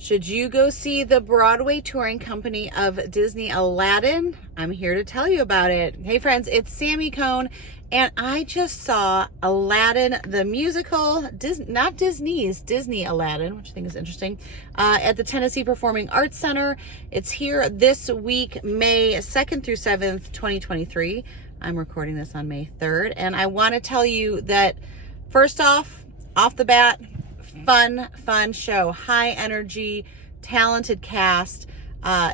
Should you go see the Broadway Touring Company of Disney Aladdin? I'm here to tell you about it. Hey friends, it's Sami Cone, and I just saw Aladdin the musical, not Disney's, Disney Aladdin, which I think is interesting, at the Tennessee Performing Arts Center. It's here this week, May 2nd through 7th, 2023. I'm recording this on May 3rd, and I want to tell you that, first off the bat, fun show, high energy, talented cast.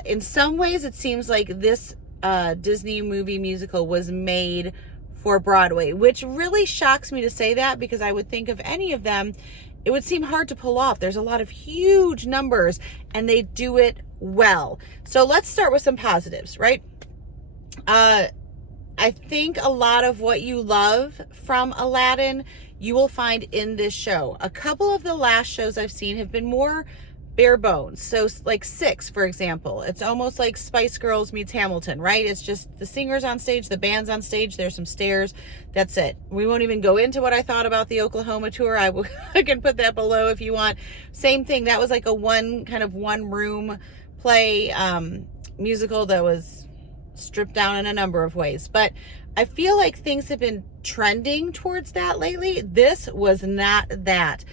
In some ways it seems like this Disney movie musical was made for Broadway, which really shocks me to say that, because I would think of any of them, it would seem hard to pull off. There's a lot of huge numbers and they do it well. So let's start with some positives, right? I think a lot of what you love from Aladdin you will find in this show. A couple of the last shows I've seen have been more bare bones. So like 6, for example, it's almost like Spice Girls meets Hamilton, right? It's just the singers on stage, the band's on stage, there's some stairs, that's it. We won't even go into what I thought about the Oklahoma tour. I can put that below if you want. Same thing, that was like a one room play musical that was stripped down in a number of ways. But I feel like things have been trending towards that lately. This was not that.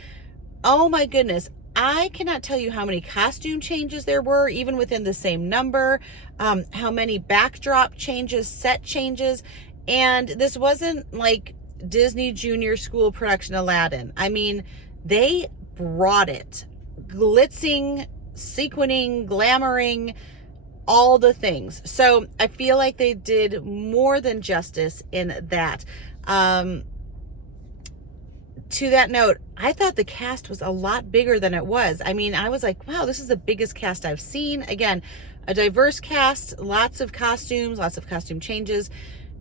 Oh my goodness. I cannot tell you how many costume changes there were, even within the same number, how many backdrop changes, set changes. And this wasn't like Disney Junior School production Aladdin. I mean, they brought it. Glitzing, sequining, glamoring, all the things. So I feel like they did more than justice in that. To that note, I thought the cast was a lot bigger than it was. I mean, I was like, wow, this is the biggest cast I've seen. Again, a diverse cast, lots of costumes, lots of costume changes.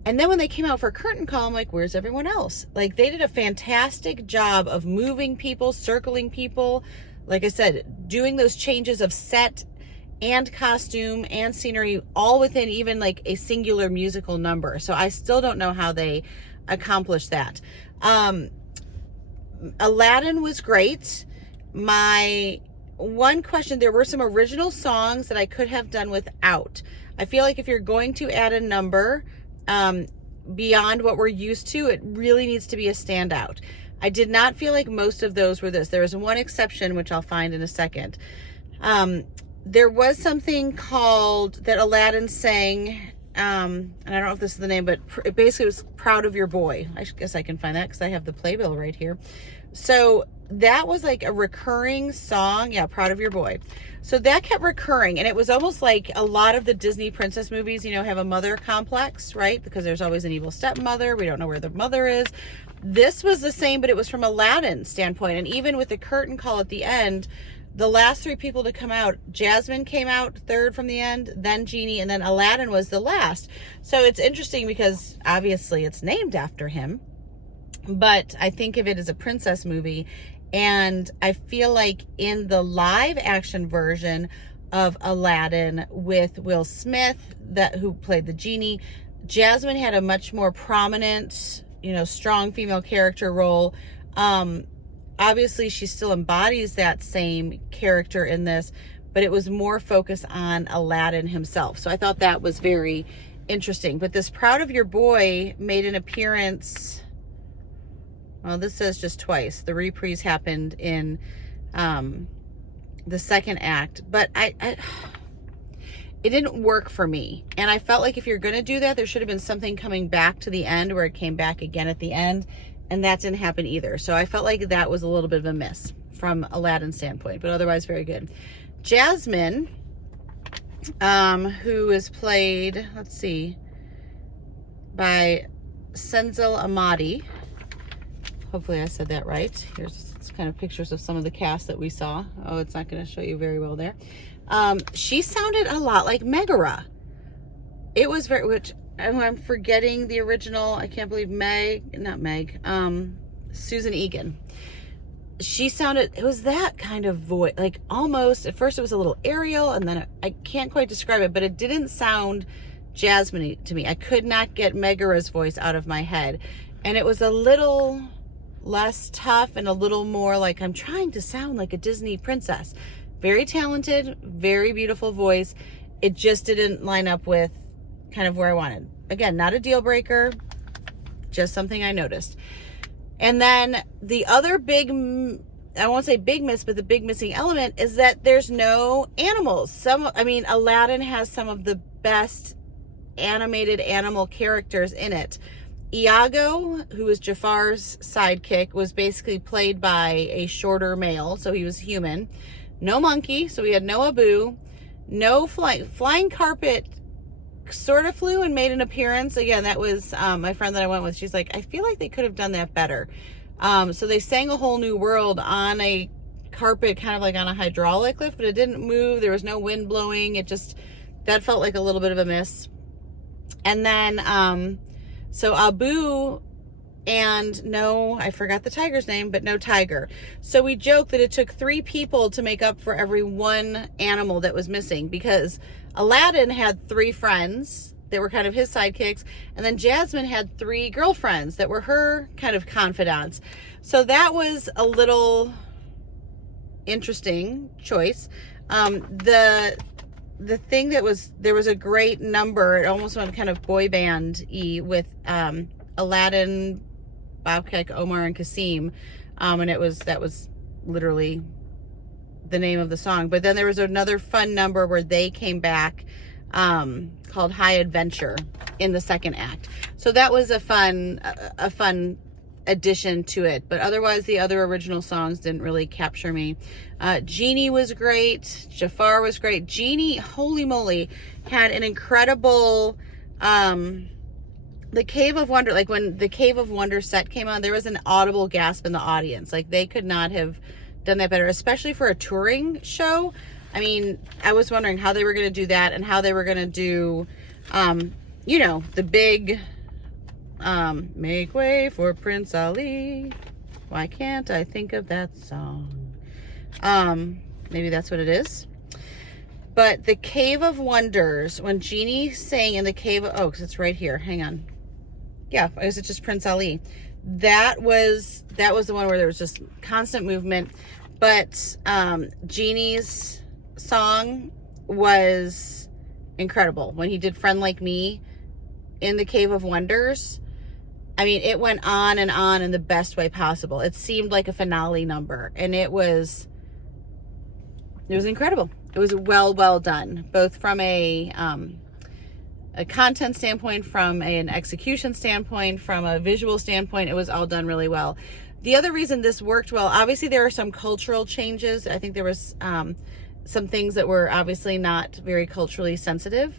And then when they came out for curtain call, I'm like, where's everyone else? Like, they did a fantastic job of moving people, circling people. Like I said, doing those changes of set and costume and scenery all within even like a singular musical number. So I still don't know how they accomplished that. Aladdin was great. My one question, there were some original songs that I could have done without. I feel like if you're going to add a number beyond what we're used to, it really needs to be a standout. I did not feel like most of those were this. There was one exception, which I'll find in a second. There was something called that Aladdin sang, and I don't know if this is the name, but it basically was Proud of Your Boy. I guess I can find that because I have the playbill right here. So that was like a recurring song. Yeah, Proud of Your Boy. So that kept recurring, and it was almost like a lot of the Disney princess movies, you know, have a mother complex, right? Because there's always an evil stepmother. We don't know where the mother is. This was the same, but it was from Aladdin's standpoint. And even with the curtain call at the end, the last 3 people to come out, Jasmine came out 3rd from the end, then Genie, and then Aladdin was the last. So it's interesting because obviously it's named after him, but I think of it as a princess movie. And I feel like in the live action version of Aladdin with Will Smith, who played the Genie, Jasmine had a much more prominent, you know, strong female character role. Obviously, she still embodies that same character in this, but it was more focused on Aladdin himself. So I thought that was very interesting. But this Proud of Your Boy made an appearance, well, this says just twice. The reprise happened in the second act, but it didn't work for me. And I felt like if you're going to do that, there should have been something coming back to the end where it came back again at the end. And that didn't happen either. So I felt like that was a little bit of a miss from Aladdin's standpoint, but otherwise very good. Jasmine, who is played, let's see, by Senzel Amadi. Hopefully I said that right. Here's kind of pictures of some of the cast that we saw. Oh, it's not going to show you very well there. She sounded a lot like Megara. It was very, which I'm forgetting the original. I can't believe Susan Egan. She sounded, it was that kind of voice, like almost, at first it was a little Ariel, and then I can't quite describe it, but it didn't sound Jasmine to me. I could not get Megara's voice out of my head. And it was a little less tough and a little more like I'm trying to sound like a Disney princess. Very talented, very beautiful voice. It just didn't line up with kind of where I wanted. Again, not a deal breaker, just something I noticed. And then the other big, I won't say big miss, but the big missing element is that there's no animals. Aladdin has some of the best animated animal characters in it. Iago, who was Jafar's sidekick, was basically played by a shorter male, so he was human. No monkey, so we had no Abu. No flying carpet sort of flew and made an appearance. Again, that was my friend that I went with. She's like, I feel like they could have done that better. So they sang A Whole New World on a carpet, kind of like on a hydraulic lift, but it didn't move. There was no wind blowing. That felt like a little bit of a miss. And then, so Abu and no, I forgot the tiger's name, but no tiger. So we joke that it took 3 people to make up for every one animal that was missing, because Aladdin had 3 friends that were kind of his sidekicks, and then Jasmine had 3 girlfriends that were her kind of confidants. So that was a little interesting choice. The thing that there was a great number, it almost went kind of boy band-y with Aladdin, Babkek, Omar, and Kasim, and that was literally the name of the song. But then there was another fun number where they came back, called High Adventure, in the second act. So that was a fun addition to it. But otherwise, the other original songs didn't really capture me. Genie was great. Jafar was great. Genie, holy moly, had an incredible, the Cave of Wonder, like when the Cave of Wonder set came on, there was an audible gasp in the audience. Like, they could not have done that better, especially for a touring show. I mean, I was wondering how they were going to do that, and how they were going to do, the big, make way for Prince Ali. Why can't I think of that song? Maybe that's what it is. But the Cave of Wonders, when Genie sang in the Cave of, because it's right here. Hang on. Yeah, I guess it's just Prince Ali. That was the one where there was just constant movement. But Genie's song was incredible. When he did Friend Like Me in the Cave of Wonders, I mean, it went on and on in the best way possible. It seemed like a finale number, and it was incredible. It was well done, both from a content standpoint, from an execution standpoint, from a visual standpoint. It was all done really well. The other reason this worked well, obviously there are some cultural changes. I think there was some things that were obviously not very culturally sensitive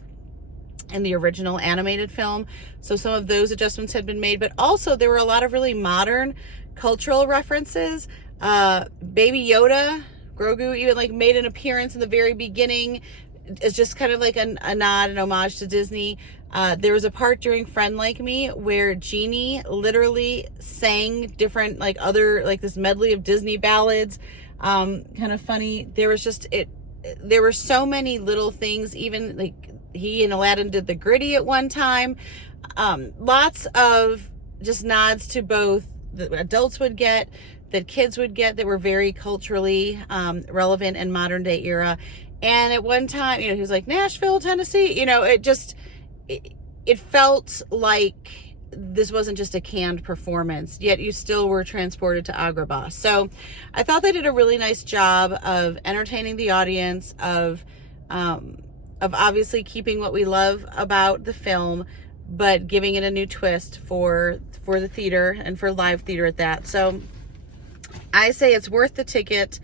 in the original animated film. So some of those adjustments had been made, but also there were a lot of really modern cultural references. Baby Yoda, Grogu, even like made an appearance in the very beginning. It's just kind of like a nod, an homage to Disney. There was a part during Friend Like Me where Genie literally sang different, this medley of Disney ballads. Kind of funny. There were so many little things, even like he and Aladdin did the gritty at one time. Lots of just nods to both that adults would get, that kids would get, that were very culturally relevant in modern day era. And at one time, he was like, Nashville, Tennessee, it felt like this wasn't just a canned performance, yet you still were transported to Agrabah. So I thought they did a really nice job of entertaining the audience, of obviously keeping what we love about the film, but giving it a new twist for the theater, and for live theater at that. So I say it's worth the ticket.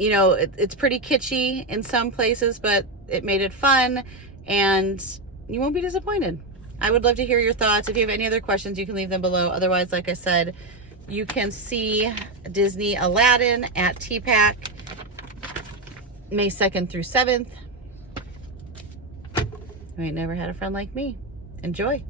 It's pretty kitschy in some places, but it made it fun, and you won't be disappointed. I would love to hear your thoughts. If you have any other questions, you can leave them below. Otherwise, like I said, you can see Disney Aladdin at TPAC May 2nd through 7th. You ain't never had a friend like me. Enjoy.